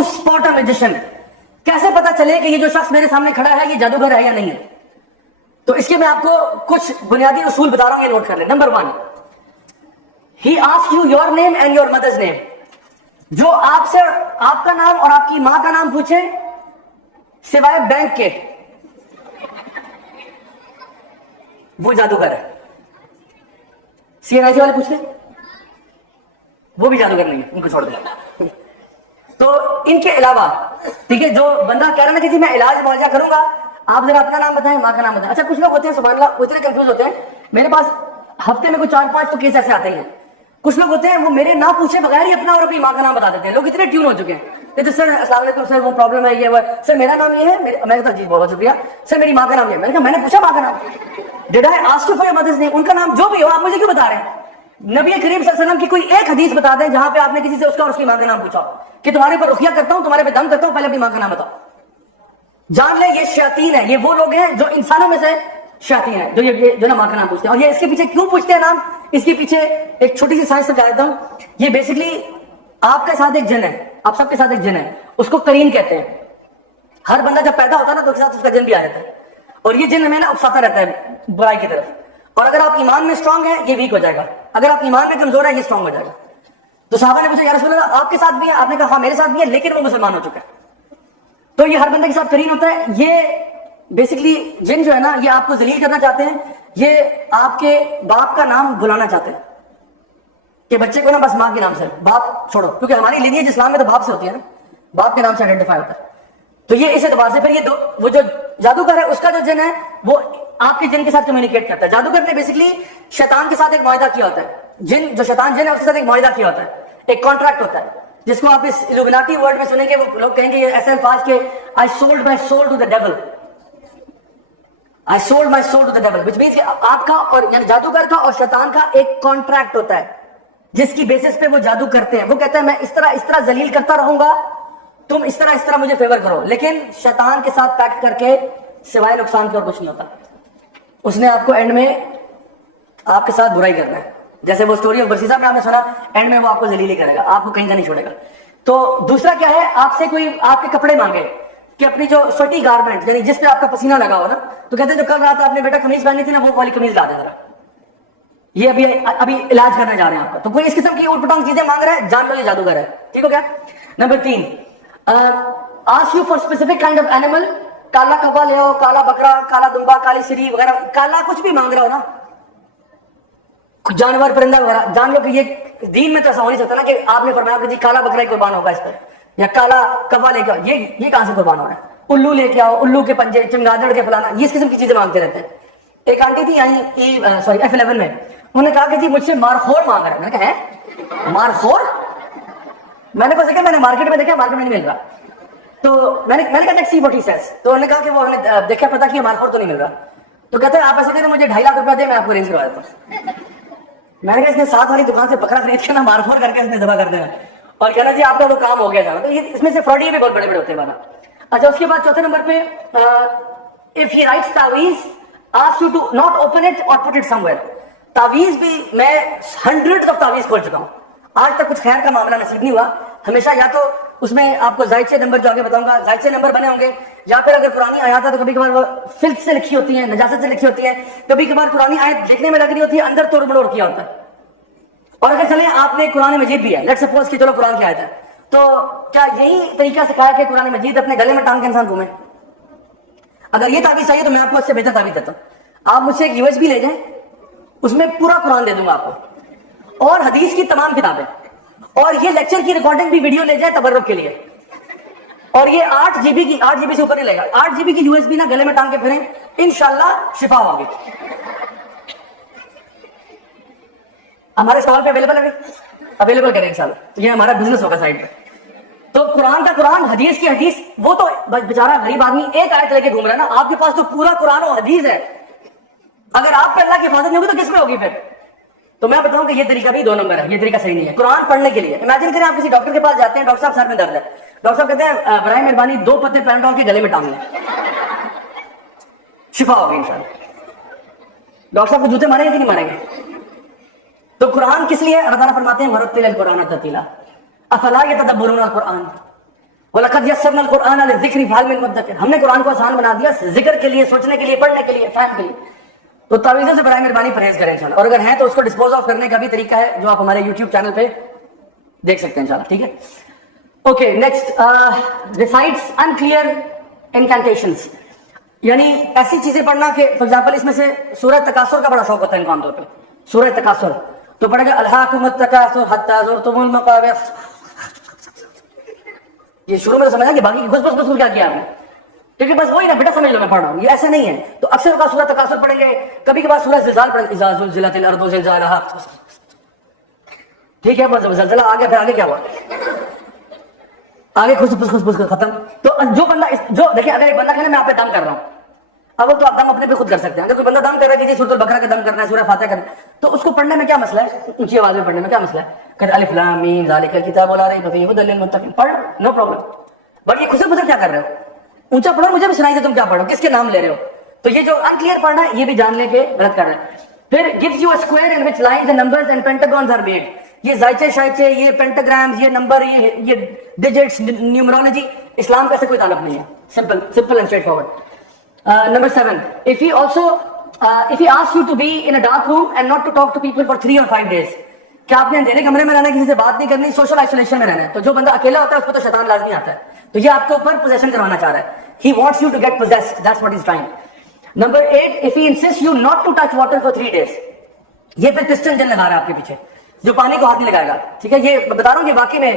to spot a magician, कैसे पता चले कि ये जो शख्स मेरे सामने खड़ा है ये जादूगर है या नहीं है? तो इसके मैं आपको कुछ बुनियादी उसूल बता रहा हूं, ये नोट कर ले। Number 1, he asks you your name and your mother's name. जो आपसे आपका नाम और आपकी मां का नाम पूछे सिवाय बैंक के, वो जादूगर है। सीएनआईसी वाले पूछ ले, वो भी जादूगर नहीं है, उनको छोड़ दे। तो इनके अलावा, ठीक है, जो बंदा कह रहा है ना कि जी मैं इलाज मुआवजा करूंगा, आप जरा अपना नाम बताएं, माँ का नाम बताएं। अच्छा, कुछ लोग होते हैं सुभान अल्लाह, इतने कंफ्यूज होते हैं। मेरे पास हफ्ते में कुछ 4-5 तो केस ऐसे आते हैं। कुछ लोग होते हैं वो मेरे ना पूछे बगैर ही अपना और अपनी माँ का नाम बता देते हैं। लोग इतने ट्यून हो चुके हैं कि सर अस्सलाम वालेकुम सर, वो प्रॉब्लम है, ये वो, सर मेरा नाम ये है। मैं कहता जी बहुत शुक्रिया सर, मेरी माँ का नाम ये है। मैंने कहा मैंने पूछा माँ का नाम, did I ask you for your mother's name? उनका नाम जो भी हो आप मुझे क्यों बता रहे हैं? नबी करीम सल्लल्लाहु अलैहि वसल्लम की कोई एक हदीस बता दें जहां पे आपने किसी से उसका और उसकी माँ का नाम पूछा कि तुम्हारे पर रुखिया करता हूं, तुम्हारे पे दम करता हूं, पहले अपनी माँ का नाम बताओ। जान ले ये शैतान है, ये वो लोग हैं जो इंसानों में से शैतान है, जो ये जो ना माँ का नाम पूछते हैं। और ये इसके पीछे क्यों पूछते हैं नाम, इसके पीछे एक छोटी सी साइंस समझा देता हूं। ये बेसिकली आपके साथ एक जिन है, आप सबके साथ एक जिन है, उसको करीन कहते हैं। हर बंदा जब पैदा होता है ना तो उसके साथ उसका जिन भी आ जाता है, और ये जिन हमें ना उकसाता रहता है बुराई की तरफ। और अगर आप ईमान में स्ट्रांग है ये वीक हो जाएगा, अगर आप ईमान पे कमजोर है ये स्ट्रांग हो जाएगा। तो साहबा ने पूछा या रसूल अल्लाह आपके साथ भी है? आपने कहा हाँ मेरे साथ भी है, लेकिन वो मुसलमान हो चुका है। तो ये हर बंदे के साथ करीन होता है। ये बेसिकली जिन जो है ना, ये आपको जलील करना चाहते हैं, ये आपके बाप का नाम बुलाना चाहते हैं कि बच्चे को ना बस माँ के नाम से, बाप छोड़ो, क्योंकि हमारी लिनियज इस्लाम में तो बाप से होती है ना, बाप के नाम से आइडेंटिफाई होता है। तो ये इस एतबार से फिर ये वो जो जादूगर है उसका जो जिन है वो आपके जिन के साथ कम्युनिकेट करता है। जादूगर ने बेसिकली शैतान के साथ एक मुआहदा किया होता है। जिन जो शैतान जिन है उसके साथ एक मुआहदा किया होता है, एक कॉन्ट्रैक्ट होता है, जिसको आप इस इल्यूमिनाटी वर्ड में सुनेंगे। वो लोग कहेंगे ऐसे अल्फाज के I sold my soul to the devil, I sold my soul to the devil, which means कि आपका और यानी जादूगर का और शैतान का एक कॉन्ट्रैक्ट होता है जिसकी बेसिस पे वो जादू करते हैं। वो कहते हैं मैं इस तरह जलील करता रहूंगा, तुम इस तरह मुझे फेवर करो। लेकिन शैतान के साथ पैक्ट करके सिवाय नुकसान के और कुछ नहीं होता। उसने आपको एंड में आपके साथ बुराई करना है। जैसे वो स्टोरी ऑफ बरसीसा में आपने सुना, एंड में वो आपको जलील करेगा, आपको कहीं का नहीं छोड़ेगा। तो दूसरा क्या है, आपसे कोई आपके कपड़े मांगे कि अपनी जो स्वेटी गारमेंट यानी जिस पे आपका पसीना लगा हो ना, तो कहते हैं जो कल रात आपने बेटा कमीज पहनी थी ना वो वाली कमीज ला दे जरा, ये अभी इलाज करने जा रहे हैं आपका। तो कोई इस किस्म की उटपटांग चीजें मांग रहा है, जान लो ये जादूगर है। ठीक हो गया। Number 3, ask you for specific kind of animal, काला कौवा ले आओ, काला बकरा, काला दुम्बा, काली सिरी वगैरह, काला कुछ भी मांग रहे हो ना, जानवर परिंदा वगैरह, जान लो कि ये दीन में तो ऐसा हो नहीं सकता ना कि आपने फरमाया कि जी काला बकरा ही कुर्बान होगा इस पर, या काला कौवा लेके आओ। ये कहां से कुर्बान हो रहा है? उल्लू लेके आओ, उल्लू के पंजे, चमगादड़ के फलाना, ये इस किस्म की चीजें मांगते रहते हैं। एक आंटी थी यहीं F11 में, उन्होंने कहा कि जी मुझसे मारखोर मांग रहा है। मैंने कहा है मारखोर? मैंने कहा देखा, मैंने मार्केट में देखा, मार्केट में नहीं मिल रहा। तो मैंने कहा let's see what he says. तो उन्होंने कहा कि वो हमने देखा पता कि मारखोर तो नहीं मिल रहा। तो कहते हैं आप ऐसे करें मुझे 2.5 लाख रुपया दे, मैं आपको रेंज करवा देता हूँ। मैंने कहा इसने साथ वाली दुकान से बकरा खरीद के ना मारखोर करके इसने दबा कर देना और कहना जी आपका वो काम हो गया जाना। तो ये इसमें से फ्रॉडी भी बहुत बड़े बड़े होते हैं। अच्छा, उसके बाद चौथे नंबर पे इफ ही राइट्स तावीज ask you to not open it और पुट इट समवेयर। तावीज भी मैं 100 ऑफ तावीज खोल चुका हूं, आज तक कुछ खैर का मामला नसीब नहीं हुआ। हमेशा या तो उसमें आपको जायचे नंबर जो आगे बताऊंगा जायचे नंबर बने होंगे, या फिर अगर पुरानी आयत है तो कभी कभार वो फिल्थ से लिखी होती है, नजासत से लिखी होती है, कभी कभार पुरानी आयत देखने में लग रही होती है, अंदर तोड़ मड़ोड़ किया होता है। और अगर चले आपने कुरान मजीद भी है, लेट्स सपोज कि चलो कुरान की आयत है, तो क्या यही तरीका सिखाया कि कुरान मजीद अपने गले में टांग के इंसान घूमे? अगर ये ताबीज चाहिए तो मैं आपको उससे बेहतर ताबीज देता हूं। आप मुझसे एक यूएसबी ले जाएं, उसमें पूरा कुरान दे दूंगा आपको और हदीस की तमाम किताबें, और ये लेक्चर की रिकॉर्डिंग भी वीडियो ले जाए तबर्रुक के लिए। और ये 8 GB से ऊपर नहीं लेगा। 8 GB की यूएसबी ना गले में टांग के फिरें, इंशाल्लाह शिफा होगी। हमारे स्टॉल पे अवेलेबल करें इंशाल्लाह। तो ये हमारा बिजनेस होगा साइड पे। तो कुरान का कुरान, हदीस की हदीस। वो तो बेचारा गरीब आदमी एक आयत लेके घूम रहा है ना, आपके पास तो पूरा कुरान और हदीस है। अगर आप पे अल्लाह की हिफाजत नहीं होगी तो किस में होगी फिर? तो मैं बताऊं कि ये तरीका भी 2 नंबर है, ये तरीका सही नहीं है कुरान पढ़ने के लिए। इमेजिन करें आप किसी डॉक्टर के पास जाते हैं, डॉक्टर साहब सर में दर्द है, डॉक्टर साहब कहते हैं बराए मेहरबानी 2 पत्ते पैराडोल के गले में टांग लें, शिफा होगी इंशाल्लाह। डॉक्टर साहब को जूते मारेंगे कि नहीं मारेंगे? तो कुरान किस लिए? अल्लाह ताला फरमाते हैं वरत्तिल कुरान तरतीला अफला यतदब्बरुन कुरान। وَلَقَدْ يَسَّرْنَا الْقُرْآنَ لِلذِّكْرِ فَهَلْ مِن مُدَّكِرٍ، ہم نے قرآن کو آسان بنا دیا ذکر کے لیے، سوچنے کے لیے، پڑھنے کے لیے، فہم کے لیے. تو تعویذوں سے برائے مہربانی پرہیز کریں انشاءاللہ، اور اگر ہیں تو اس کو ڈسپوز آف کرنے کا بھی طریقہ ہے جو آپ ہمارے یوٹیوب چینل پہ دیکھ سکتے ہیں انشاءاللہ. ٹھیک ہے. اوکے نیکسٹ، ریسائٹس انکلیئر انکینٹیشنز، یعنی ایسی چیزیں پڑھنا کہ فار ایگزامپل اس میں سے سورہ تکاثر کا بڑا شوق ہوتا ہے ان کو عام طور پہ. سورہ تکاثر تو پڑھے گا الہاکم التکاثر حتی زرتم المقابر. یہ شروع میں تو سمجھا کہ باقی بس بس بس کیا کیا آپ نے، کیونکہ بس وہی نا بیٹا سمجھ لو میں پڑھ رہا ہوں، یہ ایسا نہیں ہے. تو اکثر کا سورہ تکاثر پڑھیں گے، کبھی کبھار سورہ زلزال پڑھیں گے، اذا زلزلت الارض زلزالها. ٹھیک ہے، بس زلزلہ آ گیا، پھر آگے کیا ہوا، آگے خس ختم. تو جو بندہ جو دیکھیں، اگر ایک بندہ کہنا میں آپ پہ دم کر رہا ہوں، اول تو آپ دم اپنے پہ خود کر سکتے ہیں. اگر کوئی بندہ دم کر رہا ہے کہ جی سورۃ البقرہ کا دم کرنا ہے، سورہ فاتحہ کرنا ہے، تو اس کو پڑھنے میں کیا مسئلہ ہے، اونچی آواز میں پڑھنے میں کیا مسئلہ ہے، کہ الف لام میم ذالک الکتاب لا ریب فیہ ھدی للمتقین، پڑھ نو پرابلم. بٹ یہ خسر کیا کر رہے ہو، اونچا پڑھو مجھے بھی سنائی دے تم کیا پڑھو، کس کے نام لے رہے ہو. تو یہ جو انکلیئر پڑھنا ہے یہ بھی جان لے کے غلط کر رہے ہیں. پھر gives you a square in which lines and numbers and pentagons are made. یہ زائچے شائچے، یہ پینٹاگرامز، یہ نمبر، یہ ڈیجٹس، نیومرولوجی، اسلام کا سے کوئی تعلق نہیں ہے. Simple and straight forward. Number 7, if he asks you to be in a dark room and not to talk to people for 3 or 5 days, کہ آپ نے اندھیرے کمرے میں رہنا ہے، کسی سے بات نہیں کرنی، سوشل آئسولیشن میں رہنا ہے. تو جو بندہ اکیلا ہوتا ہے اس کو تو شیطان لازمی آتا ہے. تو یہ آپ کے اوپر پوزیشن کروانا چاہ رہا ہے. He wants you to get possessed. That's what he's trying. Number 8, if he insists you not to touch water for 3 days, یہ پھر پسٹن جن لگا رہا ہے آپ کے پیچھے، جو پانی کو ہاتھ نہیں لگائے گا. ٹھیک ہے، یہ بتا رہا ہوں کہ واقعی میں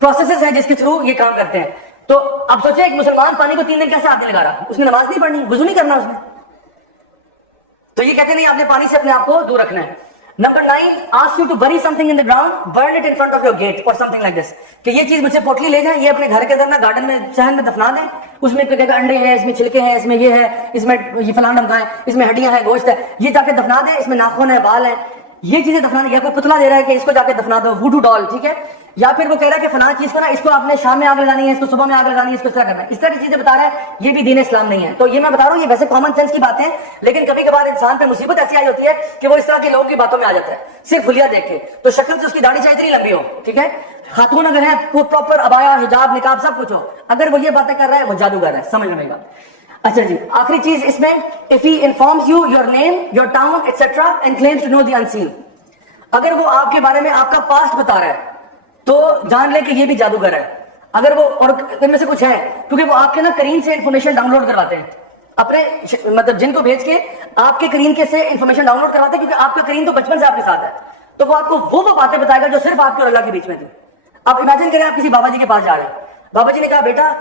پروسیسز ہیں جس کے تھرو یہ کام کرتے ہیں. تو اب سوچیں ایک مسلمان پانی کو 3 دن کیسے ہاتھ نہیں لگا رہا، اس نے نماز نہیں پڑھنی، وضو نہیں کرنا اس نے. تو یہ کہتے نہیں آپ نے پانی سے اپنے آپ کو دور رکھنا ہے. Number 9, ask you to bury something in the ground, burn it in front of your gate or something like this. کہ یہ چیز مجھ سے پوٹلی لے جائیں، یہ اپنے گھر کے اندر نا گارڈن میں صحن میں دفنا دیں. اس میں کہے گا انڈے ہیں، اس میں چھلکے ہیں، اس میں یہ ہے، اس میں یہ فلاں ڈمکا ہے، اس میں ہڈیاں ہیں، گوشت ہے، یہ جا کے دفنا دیں. اس میں ناخن ہے، بال ہے، یہ چیزیں دفنا دیں. یا کوئی پتلا دے رہا ہے کہ اس کو جا کے دفنا دو، ووڈو ڈال. ٹھیک ہے. یا پھر وہ کہہ رہا ہے کہ فلاں چیز کو نا اس کو آپ نے شام میں آگ لگانی ہے، اس کو صبح میں آگ لگانی ہے، اس کو اس طرح کرنا ہے. اس طرح کی چیزیں بتا رہا ہے. یہ بھی دین اسلام نہیں ہے. تو یہ میں بتا رہا ہوں، یہ ویسے کامن سینس کی باتیں، لیکن کبھی کبھار انسان پہ مصیبت ایسی آئی ہوتی ہے کہ وہ اس طرح کے لوگوں کی باتوں میں آ جاتا ہے صرف حلیہ دیکھ کے. تو شکل سے اس کی داڑھی چاہے اتنی لمبی ہو، ٹھیک ہے، خاتون اگر ہے وہ پراپر ابایا، حجاب، نقاب سب کچھ ہو، اگر وہ یہ باتیں کر رہا ہے وہ جادوگر ہے. سمجھ میں گا. اچھا جی، آخری چیز اس میں، if he informs you your name, your town, etc. and claims to know the unseen. اگر وہ آپ کے بارے میں آپ کا پاسٹ بتا رہا ہے تو جان لے کہ یہ بھی جادوگر ہے. اگر وہ، اور ان میں سے کچھ ہے کیونکہ وہ آپ کے نا کرین سے انفارمیشن ڈاؤن لوڈ کرواتے ہیں، اپنے مطلب جن کو بھیج کے آپ کے کرین کے سے انفارمیشن ڈاؤن لوڈ کرواتے ہیں، کیونکہ آپ کا کرین تو بچپن سے آپ کے ساتھ ہے. تو وہ آپ کو وہ باتیں بتائے گا جو صرف آپ کے اور اللہ کے بیچ میں تھی. آپ امیجن کریں آپ کسی بابا جی کے پاس جا رہے ہیں، بابا جی نے کہا بیٹا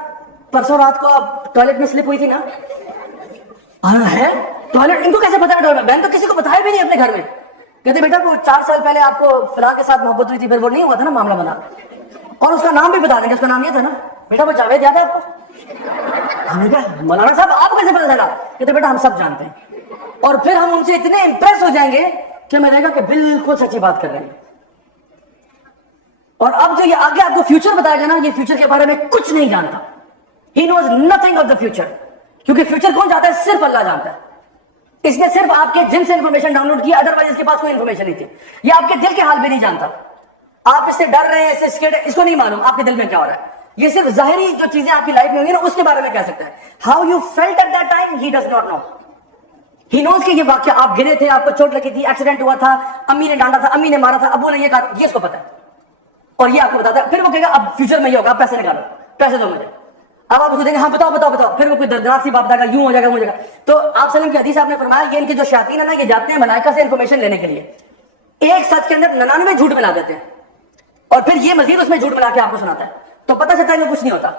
پرسوں رات کو آپ ٹوائلٹ میں سلپ ہوئی تھی نا. ہے ٹوائلٹ، ان کو کیسے پتا ہے؟ بہن تو کسی کو بتایا بھی نہیں اپنے گھر میں. کہتے بیٹا وہ 4 سال پہلے آپ کو فلاں کے ساتھ محبت ہوئی تھی، پھر وہ نہیں ہوا تھا نا معاملہ بنا، اور اس کا نام بھی بتا دیں گے، اس کا نام یہ تھا نا بیٹا وہ جاوید یاد ہے آپ کو؟ ہم نے کہا مولانا صاحب آپ کیسے پتا چلا؟ کہتے بیٹا ہم سب جانتے ہیں. اور پھر ہم ان سے اتنے امپریس ہو جائیں گے کہ ہمیں لگے گا کہ بالکل سچی بات کر رہے ہیں. اور اب جو یہ آگے آپ کو فیوچر بتایا گیا نا، یہ فیوچر کے بارے میں کچھ نہیں جانتا. ہی نوز نتھنگ آف دا فیوچر، کیونکہ فیوچر کون جانتا ہے؟ صرف اللہ جانتا ہے. اس نے صرف آپ کے جن سے انفارمیشن ڈاؤن لوڈ کی، ادروائز اس کے پاس کوئی انفارمیشن نہیں تھی. یہ آپ کے دل کے حال بھی نہیں جانتا. آپ اس سے ڈر رہے ہیں، اس سے اسکیئرڈ ہیں، اس کو نہیں معلوم آپ کے دل میں کیا ہو رہا ہے. یہ صرف ظاہری جو چیزیں آپ کی لائف میں ہوئی نا اس کے بارے میں کہہ سکتا ہے. How you felt at that time he does not know. He knows کہ یہ واقعہ آپ گرے تھے، آپ کو چوٹ لگی تھی، ایکسیڈنٹ ہوا تھا، امی نے ڈانٹا تھا، امی نے مارا تھا، ابو نے یہ کہا، یہ اس کو پتا ہے اور یہ آپ کو بتاتا ہے. پھر وہ کہے گا اب فیوچر میں یہ ہوگا، آپ پیسے نکالو، پیسے دو مجھے. اب آپ اس کو دیں گے ہاں بتاؤ بتاؤ بتاؤ، پھر وہ کوئی دردناک سی بات بتائے گا، یوں ہو جائے گا، وہ ہو جائے گا. تو آپ سلم کی حدیث آپ نے فرمایا یہ ان کے جو شیاطین ہیں نا، یہ جاتے ہیں ملائکہ سے انفارمیشن لینے کے لیے، ایک سچ کے اندر 99 جھوٹ ملا دیتے ہیں، اور پھر یہ مزید اس میں جھوٹ ملا کے آپ کو سناتا ہے. تو پتہ چلتا ہے کہ کچھ نہیں ہوتا.